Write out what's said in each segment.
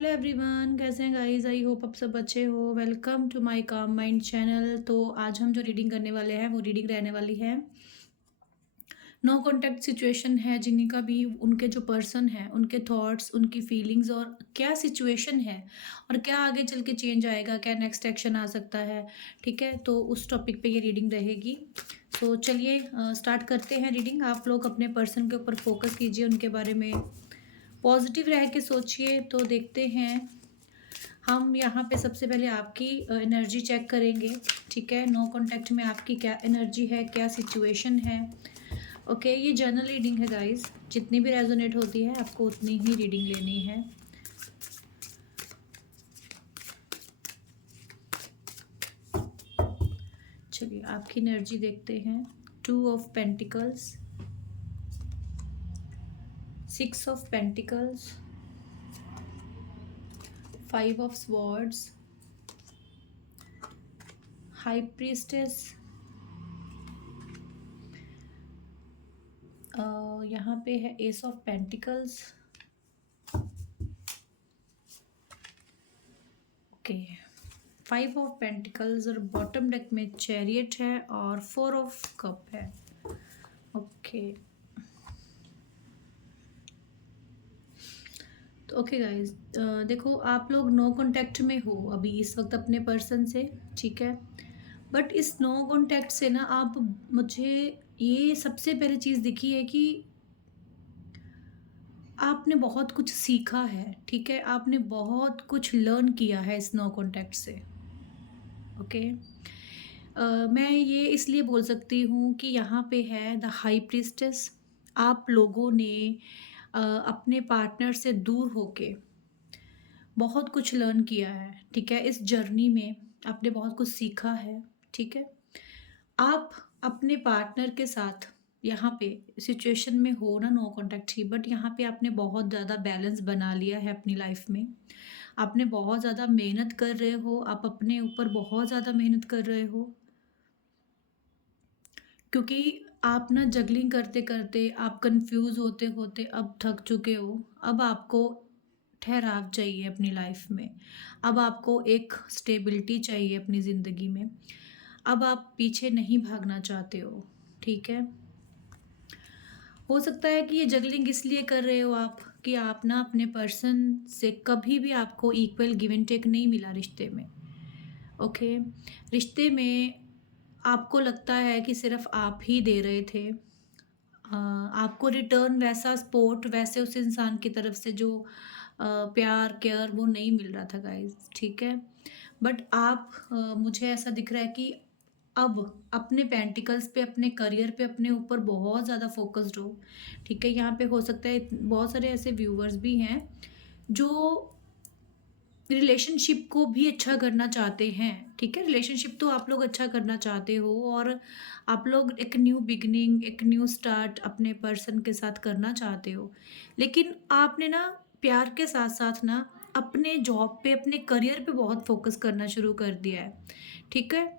Hello everyone, कैसे हैं guys? I hope आप सब अच्छे हो। Welcome to my calm mind channel. तो आज हम जो रीडिंग करने वाले हैं वो रीडिंग रहने वाली है नो कॉन्टैक्ट सिचुएशन है, जिनका भी उनके जो पर्सन है उनके थॉट्स, उनकी फीलिंग्स और क्या सिचुएशन है और क्या आगे चल के चेंज आएगा, क्या नेक्स्ट एक्शन आ सकता है। ठीक है, तो उस टॉपिक पे ये रीडिंग रहेगी। तो चलिए स्टार्ट करते हैं रीडिंग। आप लोग अपने पर्सन के ऊपर फोकस कीजिए, उनके बारे में पॉजिटिव रह के सोचिए। तो देखते हैं, हम यहाँ पे सबसे पहले आपकी एनर्जी चेक करेंगे। ठीक है, नो कांटेक्ट में आपकी क्या एनर्जी है, क्या सिचुएशन है। ओके, ये जनरल रीडिंग है गाइस, जितनी भी रेजोनेट होती है आपको उतनी ही रीडिंग लेनी है। चलिए आपकी एनर्जी देखते हैं। 2 of pentacles, 6 of pentacles, 5 of swords, high priestess, यहाँ पे है S of pentacles. Okay, 5 of pentacles और बॉटम डेक में चैरियट है और 4 ऑफ कप है। ओके, तो ओके गाइज, देखो आप लोग नो कांटेक्ट में हो अभी इस वक्त अपने पर्सन से। ठीक है, बट इस नो कांटेक्ट से ना आप, मुझे ये सबसे पहले चीज़ दिखी है कि आपने बहुत कुछ सीखा है। ठीक है, आपने बहुत कुछ लर्न किया है इस नो कांटेक्ट से। ओके, मैं ये इसलिए बोल सकती हूँ कि यहाँ पे है द हाई प्रीस्टेस। आप लोगों ने अपने पार्टनर से दूर होके बहुत कुछ लर्न किया है। ठीक है, इस जर्नी में आपने बहुत कुछ सीखा है। ठीक है, आप अपने पार्टनर के साथ यहाँ पे सिचुएशन में हो ना, नो कांटेक्ट ही, बट यहाँ पे आपने बहुत ज़्यादा बैलेंस बना लिया है अपनी लाइफ में। आपने बहुत ज़्यादा मेहनत कर रहे हो, आप अपने ऊपर बहुत ज़्यादा मेहनत कर रहे हो, क्योंकि आप ना जगलिंग करते करते आप कंफ्यूज होते होते अब थक चुके हो। अब आपको ठहराव चाहिए अपनी लाइफ में। अब आपको एक स्टेबिलिटी चाहिए अपनी ज़िंदगी में। अब आप पीछे नहीं भागना चाहते हो। ठीक है, हो सकता है कि ये जगलिंग इसलिए कर रहे हो आप कि आप ना अपने पर्सन से कभी भी आपको इक्वल गिव एंड टेक नहीं मिला रिश्ते में। ओके, रिश्ते में आपको लगता है कि सिर्फ आप ही दे रहे थे। आपको रिटर्न वैसा सपोर्ट, वैसे उस इंसान की तरफ से जो प्यार केयर वो नहीं मिल रहा था गाइस। ठीक है, बट आप, मुझे ऐसा दिख रहा है कि अब अपने पेंटिकल्स पे, अपने करियर पे, अपने ऊपर बहुत ज़्यादा फोकस्ड हो। ठीक है, यहाँ पे हो सकता है बहुत सारे ऐसे व्यूवर्स भी हैं जो रिलेशनशिप को भी अच्छा करना चाहते हैं। ठीक है, रिलेशनशिप तो आप लोग अच्छा करना चाहते हो और आप लोग एक न्यू बिगिनिंग, एक न्यू स्टार्ट अपने पर्सन के साथ करना चाहते हो। लेकिन आपने ना प्यार के साथ साथ ना अपने जॉब पे, अपने करियर पे बहुत फोकस करना शुरू कर दिया है। ठीक है,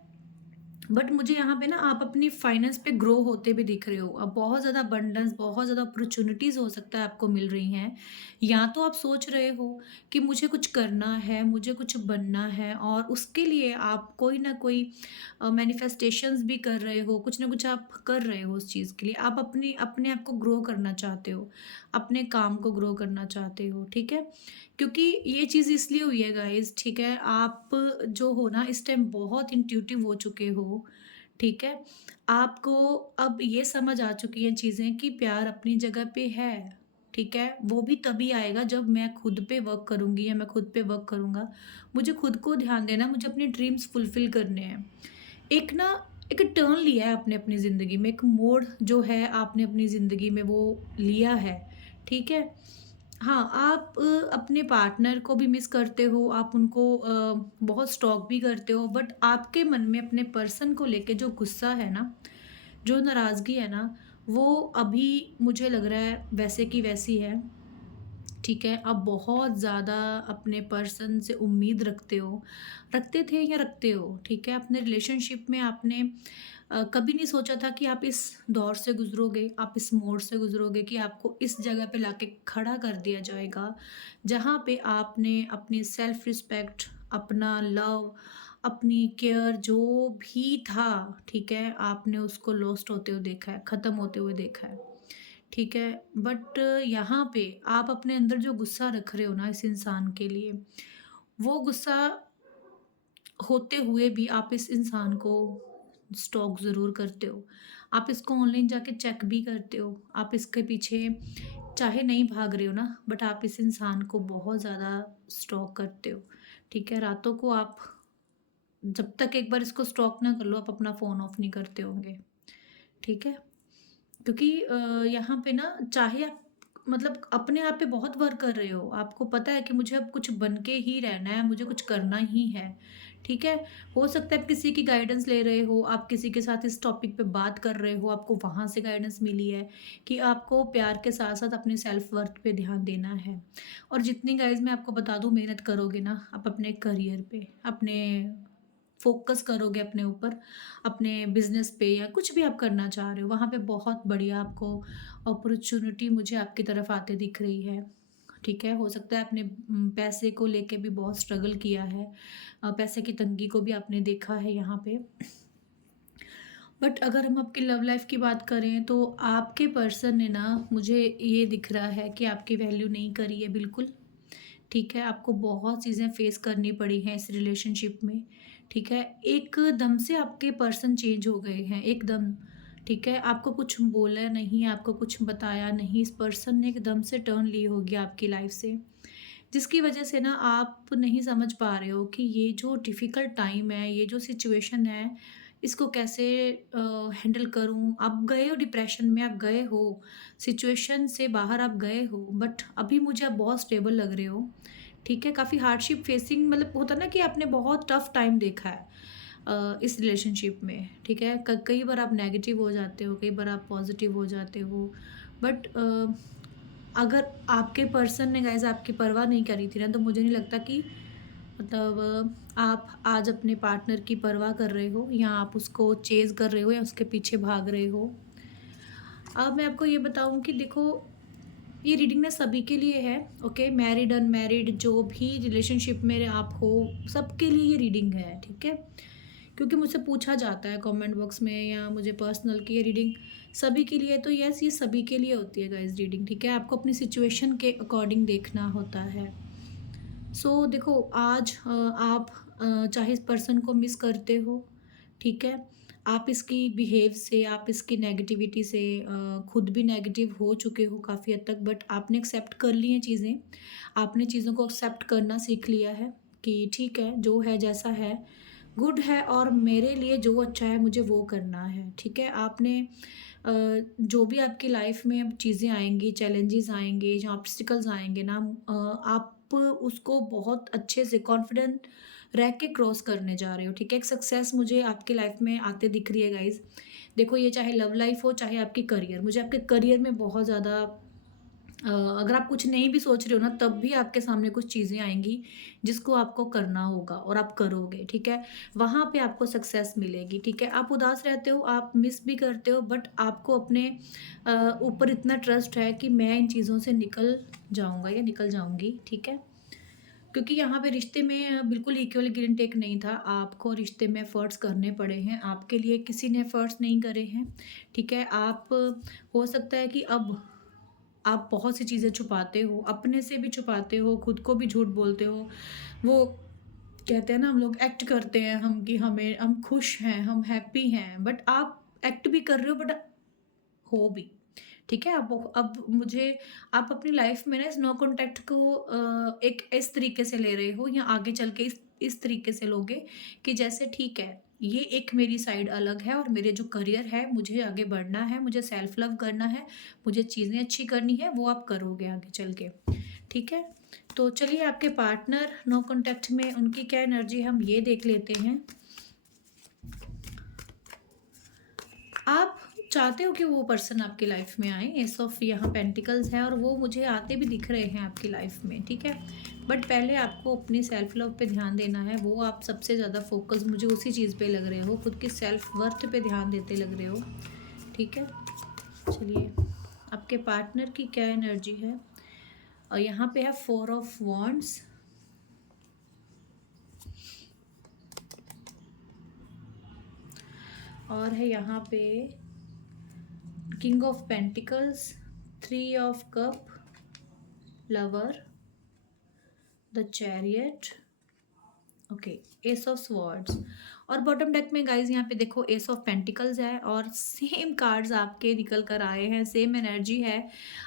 बट मुझे यहाँ पे ना आप अपनी फाइनेंस पे ग्रो होते भी दिख रहे हो। अब बहुत ज़्यादा अबंडेंस, बहुत ज़्यादा अपॉर्चुनिटीज़ हो सकता है आपको मिल रही हैं। या तो आप सोच रहे हो कि मुझे कुछ करना है, मुझे कुछ बनना है, और उसके लिए आप कोई ना कोई मैनिफेस्टेशंस भी कर रहे हो, कुछ ना कुछ आप कर रहे हो उस चीज़ के लिए। आप अपनी अपने आप को ग्रो करना चाहते हो, अपने काम को ग्रो करना चाहते हो। ठीक है, क्योंकि ये चीज़ इसलिए हुई है गाइज़। ठीक है, आप जो हो ना इस टाइम बहुत इंट्यूटिव हो चुके हो। ठीक है, आपको अब ये समझ आ चुकी हैं चीज़ें कि प्यार अपनी जगह पे है। ठीक है, वो भी तभी आएगा जब मैं खुद पे वर्क करूँगी या मैं खुद पे वर्क करूँगा। मुझे खुद को ध्यान देना, मुझे अपने ड्रीम्स फुलफ़िल करने हैं। एक ना, एक टर्न लिया है आपने अपनी ज़िंदगी में, एक मोड़ जो है आपने अपनी ज़िंदगी में वो लिया है। ठीक है? हाँ, आप अपने पार्टनर को भी मिस करते हो, आप उनको बहुत स्टॉक भी करते हो, बट आपके मन में अपने पर्सन को लेके जो गुस्सा है ना, जो नाराज़गी है ना, वो अभी मुझे लग रहा है वैसे की वैसी है। ठीक है, आप बहुत ज़्यादा अपने पर्सन से उम्मीद रखते हो, रखते थे या रखते हो। ठीक है, अपने रिलेशनशिप में आपने कभी नहीं सोचा था कि आप इस दौर से गुज़रोगे, आप इस मोड़ से गुज़रोगे कि आपको इस जगह पे लाके खड़ा कर दिया जाएगा, जहाँ पे आपने अपनी सेल्फ रिस्पेक्ट, अपना लव, अपनी केयर जो भी था, ठीक है? आपने उसको लॉस्ट होते हुए देखा है, ख़त्म होते हुए देखा है, ठीक है? बट यहाँ पे आप अपने अंदर जो गुस्सा रख रहे हो ना इस इंसान के लिए, वो गुस्सा होते हुए भी आप इस इंसान को स्टॉक ज़रूर करते हो। आप इसको ऑनलाइन जाके चेक भी करते हो। आप इसके पीछे चाहे नहीं भाग रहे हो ना, बट आप इस इंसान को बहुत ज़्यादा स्टॉक करते हो। ठीक है? रातों को आप जब तक एक बार इसको स्टॉक ना कर लो, आप अपना फ़ोन ऑफ नहीं करते होंगे। ठीक है? क्योंकि यहाँ पे ना चाहे आप मतलब अपने आप पे बहुत वर्क कर रहे हो, आपको पता है कि मुझे अब कुछ बन के ही रहना है, मुझे कुछ करना ही है, ठीक है? हो सकता है आप किसी की गाइडेंस ले रहे हो, आप किसी के साथ इस टॉपिक पे बात कर रहे हो, आपको वहाँ से गाइडेंस मिली है कि आपको प्यार के साथ-साथ अपने सेल्फ वर्थ पे ध्यान देना है। और जितनी गाइज़ मैं आपको बता दूँ मेहनत करोगे ना, आप अपने करियर पे, अपने फ़ोकस करोगे अपने ऊपर, अपने बिज़नेस पे या कुछ भी आप करना चाह रहे हो, वहाँ पे बहुत बढ़िया आपको अपॉर्च्युनिटी मुझे आपकी तरफ आते दिख रही है। ठीक है? हो सकता है आपने पैसे को लेके भी बहुत स्ट्रगल किया है। पैसे की तंगी को भी आपने देखा है यहाँ पे। बट अगर हम आपकी लव लाइफ़ की बात करें तो आपके पर्सन ने ना मुझे ये दिख रहा है कि आपकी वैल्यू नहीं करी है बिल्कुल। ठीक है, आपको बहुत चीज़ें फ़ेस करनी पड़ी हैं इस रिलेशनशिप में, ठीक है? एकदम से आपके पर्सन चेंज हो गए हैं, एकदम, ठीक है? आपको कुछ बोला नहीं, आपको कुछ बताया नहीं, इस पर्सन ने एकदम से टर्न ली होगी आपकी लाइफ़ से, जिसकी वजह से ना आप नहीं समझ पा रहे हो कि ये जो डिफ़िकल्ट टाइम है, ये जो सिचुएशन है, इसको कैसे हैंडल करूँ? आप गए हो डिप्रेशन में, आप गए हो, सिचुएशन से बाहर आप गए हो, बट अभी मुझे आप बहुत स्टेबल लग रहे हो। ठीक है, काफ़ी हार्डशिप फेसिंग मतलब होता है ना कि आपने बहुत टफ टाइम देखा है इस रिलेशनशिप में, ठीक है? कई बार आप नेगेटिव हो जाते हो, कई बार आप पॉजिटिव हो जाते हो, बट अगर आपके पर्सन ने गाइज़ आपकी परवाह नहीं करी थी ना, तो मुझे नहीं लगता कि मतलब आप आज अपने पार्टनर की परवाह कर रहे हो या आप उसको चेज़ कर रहे हो या उसके पीछे भाग रहे हो। अब मैं आपको ये बताऊँ कि देखो ये रीडिंग ना सभी के लिए है, ओके? मैरिड, अनमैरिड जो भी रिलेशनशिप में आप हो, सबके लिए ये रीडिंग है, ठीक है? क्योंकि मुझसे पूछा जाता है कमेंट बॉक्स में या मुझे पर्सनल कि ये रीडिंग सभी के लिए है, तो यस ये सभी के लिए होती है गाइस रीडिंग, ठीक है? आपको अपनी सिचुएशन के अकॉर्डिंग देखना होता है। सो देखो आज आप चाहे इस पर्सन को मिस करते हो, ठीक है? आप इसकी बिहेव से, आप इसकी नेगेटिविटी से खुद भी नेगेटिव हो चुके हो काफ़ी हद तक, बट आपने एक्सेप्ट कर ली हैं चीज़ें। आपने चीज़ों को एक्सेप्ट करना सीख लिया है कि ठीक है, जो है जैसा है, गुड है और मेरे लिए जो अच्छा है मुझे वो करना है, ठीक है? आपने जो भी आपकी लाइफ में अब चीज़ें आएँगी, चैलेंजेस आएँगे, जो ऑब्स्टिकल्स आएँगे ना आप उसको बहुत अच्छे से कॉन्फिडेंट रह के क्रॉस करने जा रहे हो, ठीक है? एक सक्सेस मुझे आपकी लाइफ में आते दिख रही है गाइज़। देखो ये चाहे लव लाइफ हो, चाहे आपकी करियर, मुझे आपके करियर में बहुत ज़्यादा अगर आप कुछ नहीं भी सोच रहे हो ना, तब भी आपके सामने कुछ चीज़ें आएँगी, जिसको आपको करना होगा और आप करोगे, ठीक है? वहाँ पे आपको सक्सेस मिलेगी, ठीक है? आप उदास रहते हो, आप मिस भी करते हो, बट आपको अपने ऊपर इतना ट्रस्ट है कि मैं इन चीज़ों से निकल जाऊँगा या निकल जाऊँगी, ठीक है? क्योंकि यहाँ पे रिश्ते में बिल्कुल इक्वल गिव एंड टेक नहीं था, आपको रिश्ते में एफर्ट्स करने पड़े हैं, आपके लिए किसी ने एफर्ट्स नहीं करे हैं, ठीक है? आप हो सकता है कि अब आप बहुत सी चीज़ें छुपाते हो, अपने से भी छुपाते हो, खुद को भी झूठ बोलते हो। वो कहते हैं ना हम लोग एक्ट करते हैं हम कि हम खुश हैं, हम हैप्पी हैं, बट आप एक्ट भी कर रहे हो बट हो भी, ठीक है? अब मुझे आप अपनी लाइफ में ना इस नो कॉन्टैक्ट को एक इस तरीके से ले रहे हो या आगे चल के इस तरीके से लोगे कि जैसे ठीक है, ये एक मेरी साइड अलग है और मेरे जो करियर है, मुझे आगे बढ़ना है, मुझे सेल्फ लव करना है, मुझे चीज़ें अच्छी करनी है, वो आप करोगे आगे चल के, ठीक है? तो चलिए आपके पार्टनर नो कॉन्टैक्ट में उनकी क्या एनर्जी हम ये देख लेते हैं। आप चाहते हो कि वो पर्सन आपकी लाइफ में आए, एस ऑफ यहाँ पेंटिकल्स है और वो मुझे आते भी दिख रहे हैं आपकी लाइफ में, ठीक है? बट पहले आपको अपनी सेल्फ लव पे ध्यान देना है, वो आप सबसे ज़्यादा फोकस मुझे उसी चीज़ पे लग रहे हो, खुद की सेल्फ वर्थ पे ध्यान देते लग रहे हो, ठीक है। चलिए, आपके पार्टनर की क्या एनर्जी है। और यहाँ पे है 4 ऑफ वॉन्ड्स, और है यहाँ पे king of pentacles, 3 of cup, lover, the chariot, okay, S of swords. और बॉटम डेक में गाइज यहाँ पे देखो एस ऑफ पेंटिकल्स है और सेम कार्ड्स आपके निकल कर आए हैं, सेम एनर्जी है।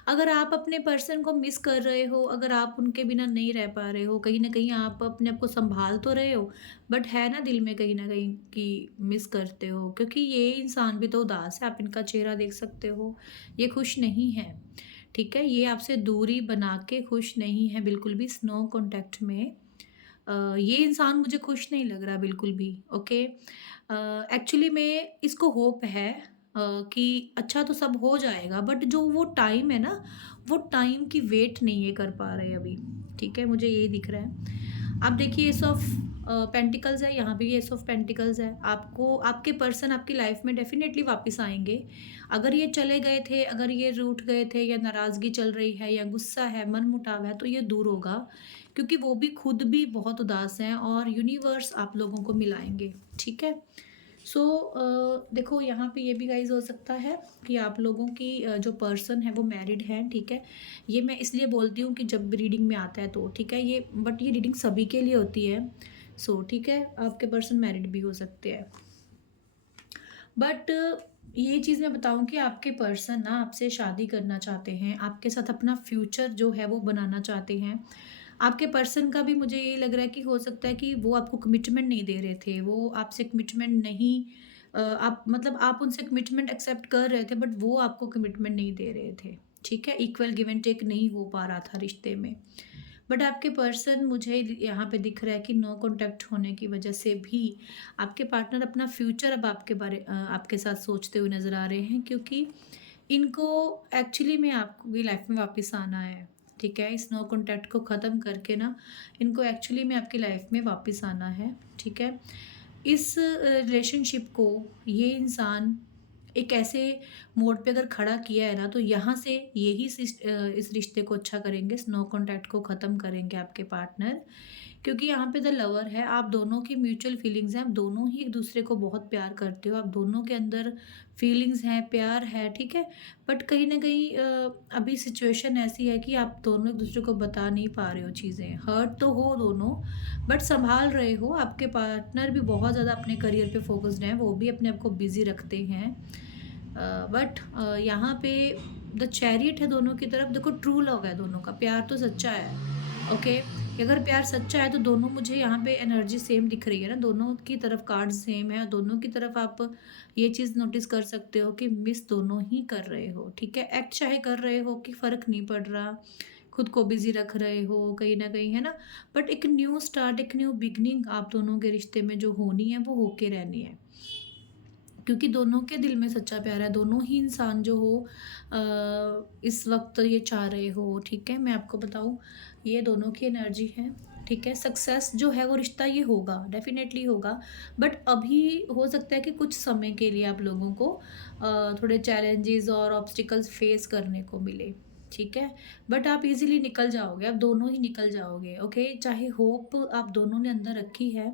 अगर आप अपने पर्सन को मिस कर रहे हो, अगर आप उनके बिना नहीं रह पा रहे हो, कहीं ना कहीं आप अपने आप को संभाल तो रहे हो, बट है ना दिल में कहीं ना कहीं कि मिस करते हो, क्योंकि ये इंसान भी तो उदास है, आप इनका चेहरा देख सकते हो, ये खुश नहीं है, ठीक है। ये आपसे दूरी बना के खुश नहीं है बिल्कुल भी, स्नो कॉन्टैक्ट में ये इंसान मुझे खुश नहीं लग रहा बिल्कुल भी, ओके। एक्चुअली में इसको होप है कि अच्छा तो सब हो जाएगा, बट जो वो टाइम है ना, वो टाइम की वेट नहीं है कर पा रहे अभी, ठीक है, मुझे ये दिख रहा है। आप देखिए एस ऑफ पेंटिकल्स है, यहाँ भी एस ऑफ पेंटिकल्स है। आपको आपके पर्सन आपकी लाइफ में डेफिनेटली वापस आएंगे। अगर ये चले गए थे, अगर ये रूठ गए थे, या नाराज़गी चल रही है, या गुस्सा है, मन मुटाव है, तो ये दूर होगा, क्योंकि वो भी खुद भी बहुत उदास हैं और यूनिवर्स आप लोगों को मिलाएंगे, ठीक है। सो देखो यहाँ पे ये भी गाइज हो सकता है कि आप लोगों की जो पर्सन है वो मैरिड है, ठीक है। ये मैं इसलिए बोलती हूँ कि जब रीडिंग में आता है तो, ठीक है, ये बट ये रीडिंग सभी के लिए होती है। सो ठीक है, आपके पर्सन मैरिड भी हो सकते हैं, बट ये चीज़ मैं बताऊँ कि आपके पर्सन ना आपसे शादी करना चाहते हैं, आपके साथ अपना फ्यूचर जो है वो बनाना चाहते हैं। आपके पर्सन का भी मुझे ये लग रहा है कि हो सकता है कि वो आपको कमिटमेंट नहीं दे रहे थे, वो आपसे कमिटमेंट नहीं आप मतलब आप उनसे कमिटमेंट एक्सेप्ट कर रहे थे, बट वो आपको कमिटमेंट नहीं दे रहे थे, ठीक है। इक्वल गिव एंड टेक नहीं हो पा रहा था रिश्ते में। बट आपके पर्सन मुझे यहाँ पे दिख रहा है कि नो कॉन्टैक्ट होने की वजह से भी आपके पार्टनर अपना फ्यूचर अब आपके साथ सोचते हुए नज़र आ रहे हैं, क्योंकि इनको एक्चुअली में आपकी लाइफ में वापस आना है, ठीक है। इस नो कॉन्टैक्ट को ख़त्म करके ना इनको एक्चुअली में आपकी लाइफ में वापस आना है, ठीक है। इस रिलेशनशिप को ये इंसान एक ऐसे मोड़ पे अगर खड़ा किया है ना, तो यहाँ से यही इस रिश्ते को अच्छा करेंगे, स्नो कॉन्टैक्ट को ख़त्म करेंगे आपके पार्टनर, क्योंकि यहाँ पे द लवर है, आप दोनों की म्यूचुअल फीलिंग्स हैं, आप दोनों ही एक दूसरे को बहुत प्यार करते हो, आप दोनों के अंदर फीलिंग्स हैं, प्यार है, ठीक है। बट कहीं ना कहीं अभी सिचुएशन ऐसी है कि आप दोनों एक दूसरे को बता नहीं पा रहे हो चीज़ें, हर्ट तो हो दोनों, बट संभाल रहे हो। आपके पार्टनर भी बहुत ज़्यादा अपने करियर पे फोकस्ड हैं, वो भी अपने आप को बिजी रखते हैं, बट यहाँ पे द चैरियट है दोनों की तरफ। देखो ट्रू लव है दोनों का, प्यार तो सच्चा है, ओके। अगर प्यार सच्चा है तो दोनों, मुझे यहाँ पे एनर्जी सेम दिख रही है ना, दोनों की तरफ कार्ड सेम है, दोनों की तरफ आप ये चीज़ नोटिस कर सकते हो कि मिस दोनों ही कर रहे हो, ठीक है। एक्ट चाहे कर रहे हो कि फ़र्क नहीं पड़ रहा, खुद को बिजी रख रहे हो कहीं ना कहीं, है ना। बट एक न्यू स्टार्ट, एक न्यू बिगनिंग आप दोनों के रिश्ते में जो होनी है वो होके रहनी है, क्योंकि दोनों के दिल में सच्चा प्यार है, दोनों ही इंसान जो हो इस वक्त ये चाह रहे हो, ठीक है। मैं आपको बताऊँ, ये दोनों की एनर्जी है, ठीक है। सक्सेस जो है वो रिश्ता ये होगा, डेफिनेटली होगा, बट अभी हो सकता है कि कुछ समय के लिए आप लोगों को थोड़े चैलेंजेस और ऑब्स्टिकल्स फेस करने को मिले, ठीक है। बट आप इजीली निकल जाओगे, आप दोनों ही निकल जाओगे, ओके। चाहे होप आप दोनों ने अंदर रखी है,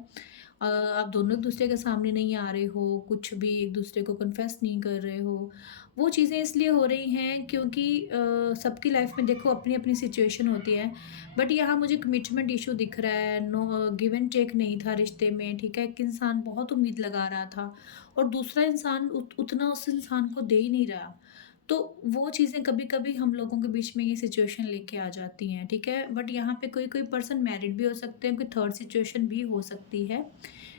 आप दोनों एक दूसरे के सामने नहीं आ रहे हो, कुछ भी एक दूसरे को कन्फेस नहीं कर रहे हो, वो चीज़ें इसलिए हो रही हैं क्योंकि सबकी लाइफ में देखो अपनी अपनी सिचुएशन होती है। बट यहाँ मुझे कमिटमेंट इशू दिख रहा है, नो गिव एंड टेक नहीं था रिश्ते में, ठीक है। एक इंसान बहुत उम्मीद लगा रहा था और दूसरा इंसान उतना उस इंसान को दे ही नहीं रहा, तो वो चीज़ें कभी कभी हम लोगों के बीच में ये सिचुएशन लेके आ जाती हैं, ठीक है। बट यहाँ पे कोई कोई पर्सन मैरिड भी हो सकते हैं, कोई थर्ड सिचुएशन भी हो सकती है,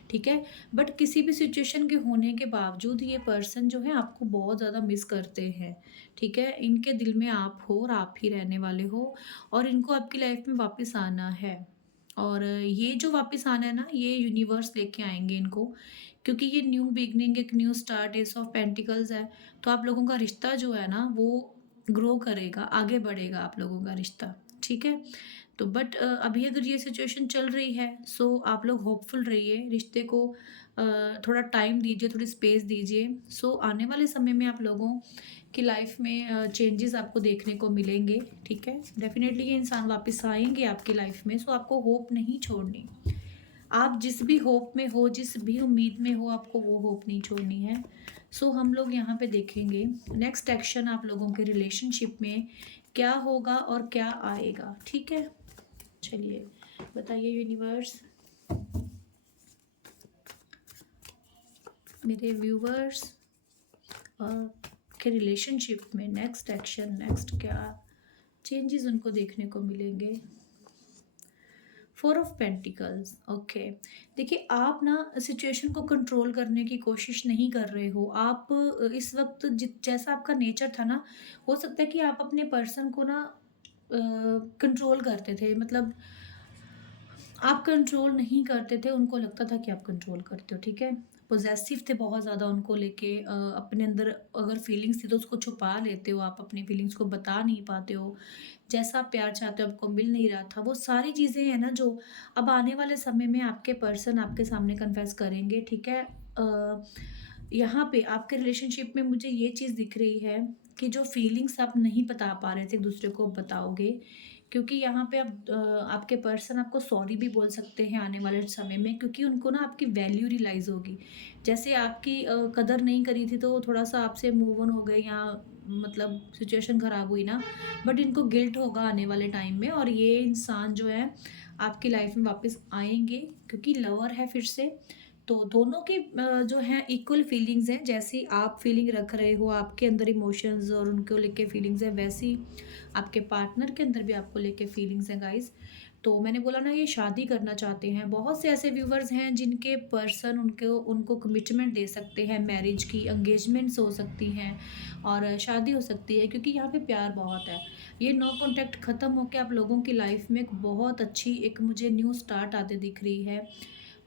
ठीक है। बट किसी भी सिचुएशन के होने के बावजूद ये पर्सन जो है आपको बहुत ज़्यादा मिस करते हैं, ठीक है। इनके दिल में आप हो और आप ही रहने वाले हो, और इनको आपकी लाइफ में वापस आना है। और ये जो वापस आना है ना, ये यूनिवर्स लेके आएंगे इनको, क्योंकि ये न्यू बिगनिंग, एक new start, S of pentacles है। तो आप लोगों का रिश्ता जो है ना वो ग्रो करेगा, आगे बढ़ेगा आप लोगों का रिश्ता, ठीक है। तो बट अभी अगर ये सिचुएशन चल रही है, सो आप लोग होपफुल रहिए, रिश्ते को थोड़ा टाइम दीजिए, थोड़ी स्पेस दीजिए। सो आने वाले समय में आप लोगों की लाइफ में चेंजेस आपको देखने को मिलेंगे, ठीक है? डेफ़िनेटली ये इंसान वापस आएँगे आपकी लाइफ में, सो आपको होप नहीं छोड़नी। आप जिस भी होप में हो, जिस भी उम्मीद में हो, आपको वो होप नहीं छोड़नी है। सो हम लोग यहाँ पे देखेंगे नेक्स्ट एक्शन आप लोगों के रिलेशनशिप में क्या होगा और क्या आएगा, ठीक है? चलिए बताइए यूनिवर्स, मेरे व्यूवर्स के रिलेशनशिप में नेक्स्ट एक्शन, नेक्स्ट क्या चेंजेस उनको देखने को मिलेंगे। 4 ऑफ पेंटिकल्स, ओके। देखिए आप ना सिचुएशन को कंट्रोल करने की कोशिश नहीं कर रहे हो। आप इस वक़्त जैसा आपका नेचर था ना, हो सकता है कि आप अपने पर्सन को ना कंट्रोल करते थे। मतलब आप कंट्रोल नहीं करते थे, उनको लगता था कि आप कंट्रोल करते हो, ठीक है? पॉसेसिव थे बहुत ज़्यादा उनको लेके, अपने अंदर अगर फीलिंग्स थी तो उसको छुपा लेते हो, आप अपनी फीलिंग्स को बता नहीं पाते हो। जैसा आप प्यार चाहते हो आपको मिल नहीं रहा था। वो सारी चीज़ें हैं ना जो अब आने वाले समय में आपके पर्सन आपके सामने कन्फेस करेंगे, ठीक है? यहाँ पे आपके रिलेशनशिप में मुझे ये चीज़ दिख रही है कि जो फीलिंग्स आप नहीं बता पा रहे थे एक-दूसरे को बताओगे, क्योंकि यहाँ पे अब आपके पर्सन आपको सॉरी भी बोल सकते हैं आने वाले समय में, क्योंकि उनको ना आपकी वैल्यू रियलाइज़ होगी। जैसे आपकी कदर नहीं करी थी तो थोड़ा-सा आपसे मूव ऑन हो गए या मतलब सिचुएशन ख़राब हुई ना, बट इनको गिल्ट होगा आने वाले टाइम में और ये इंसान जो है आपकी लाइफ़ में वापस आएँगे, क्योंकि लवर है फिर से। तो दोनों की जो हैं इक्वल फीलिंग्स हैं, जैसी आप फीलिंग रख रहे हो, आपके अंदर इमोशंस और उनको लेके फीलिंग्स हैं, वैसी आपके पार्टनर के अंदर भी आपको लेके फीलिंग्स हैं गाइस। तो मैंने बोला ना ये शादी करना चाहते हैं। बहुत से ऐसे व्यूवर्स हैं जिनके पर्सन उनको उनको कमिटमेंट दे सकते हैं, मैरिज की, एंगेजमेंट्स हो सकती हैं और शादी हो सकती है, क्योंकि यहाँ पे प्यार बहुत है। ये नो कॉन्टैक्ट ख़त्म होके आप लोगों की लाइफ में एक बहुत अच्छी एक मुझे न्यू स्टार्ट आते दिख रही है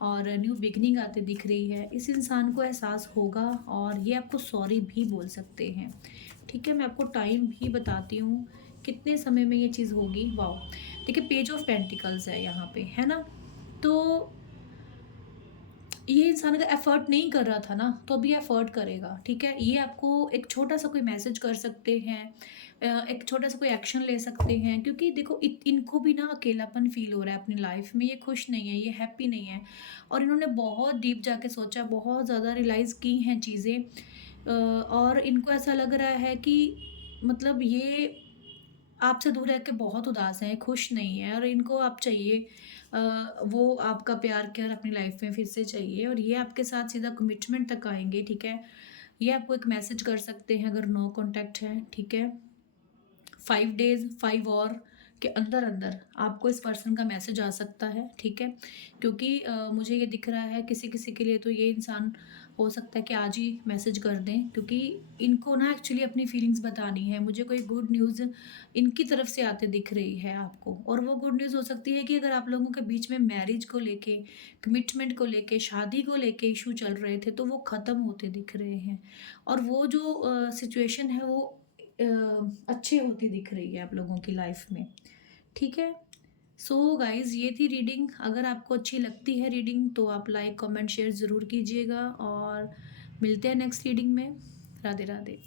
और न्यू बिगिनिंग आते दिख रही है। इस इंसान को एहसास होगा और ये आपको सॉरी भी बोल सकते हैं। ठीक है, मैं आपको टाइम भी बताती हूँ, कितने समय में ये चीज़ होगी। वाओ! देखिए पेज ऑफ पेंटिकल्स है यहाँ पे, है ना? तो ये इंसान अगर एफ़र्ट नहीं कर रहा था ना, तो अभी एफ़र्ट करेगा, ठीक है? ये आपको एक छोटा-सा कोई मैसेज कर सकते हैं, एक छोटा-सा कोई एक्शन ले सकते हैं, क्योंकि देखो इनको भी ना अकेलापन फ़ील हो रहा है अपनी लाइफ़ में, ये खुश नहीं है, ये हैप्पी नहीं है और इन्होंने बहुत डीप जाके सोचा, बहुत ज़्यादा रियलाइज़ की हैं चीज़ें, और इनको ऐसा लग रहा है कि मतलब ये आपसे दूर रह के बहुत उदास हैं, खुश नहीं हैं और इनको आप चाहिए, वो आपका प्यार केयर अपनी लाइफ में फिर से चाहिए और ये आपके साथ सीधा कमिटमेंट तक आएँगे, ठीक है? ये आपको एक मैसेज कर सकते हैं अगर नो कॉन्टैक्ट है, ठीक है? 5 डेज़ 5 और के अंदर-अंदर आपको इस पर्सन का मैसेज आ सकता है, ठीक है? क्योंकि मुझे ये दिख रहा है किसी-किसी के लिए तो ये इंसान हो सकता है कि आज ही मैसेज कर दें, क्योंकि इनको ना एक्चुअली अपनी फीलिंग्स बतानी है। मुझे कोई गुड न्यूज़ इनकी तरफ से आते दिख रही है आपको, और वो गुड न्यूज़ हो सकती है कि अगर आप लोगों के बीच में मैरिज को लेके, कमिटमेंट को लेके, शादी को लेके इश्यू चल रहे थे, तो वो ख़त्म होते दिख रहे हैं और वो जो सिचुएशन है वो अ, अच्छी होती दिख रही है आप लोगों की लाइफ में, ठीक है? सो गाइज़ ये थी रीडिंग। अगर आपको अच्छी लगती है रीडिंग तो आप लाइक, कमेंट, शेयर ज़रूर कीजिएगा और मिलते हैं नेक्स्ट रीडिंग में। राधे, राधे।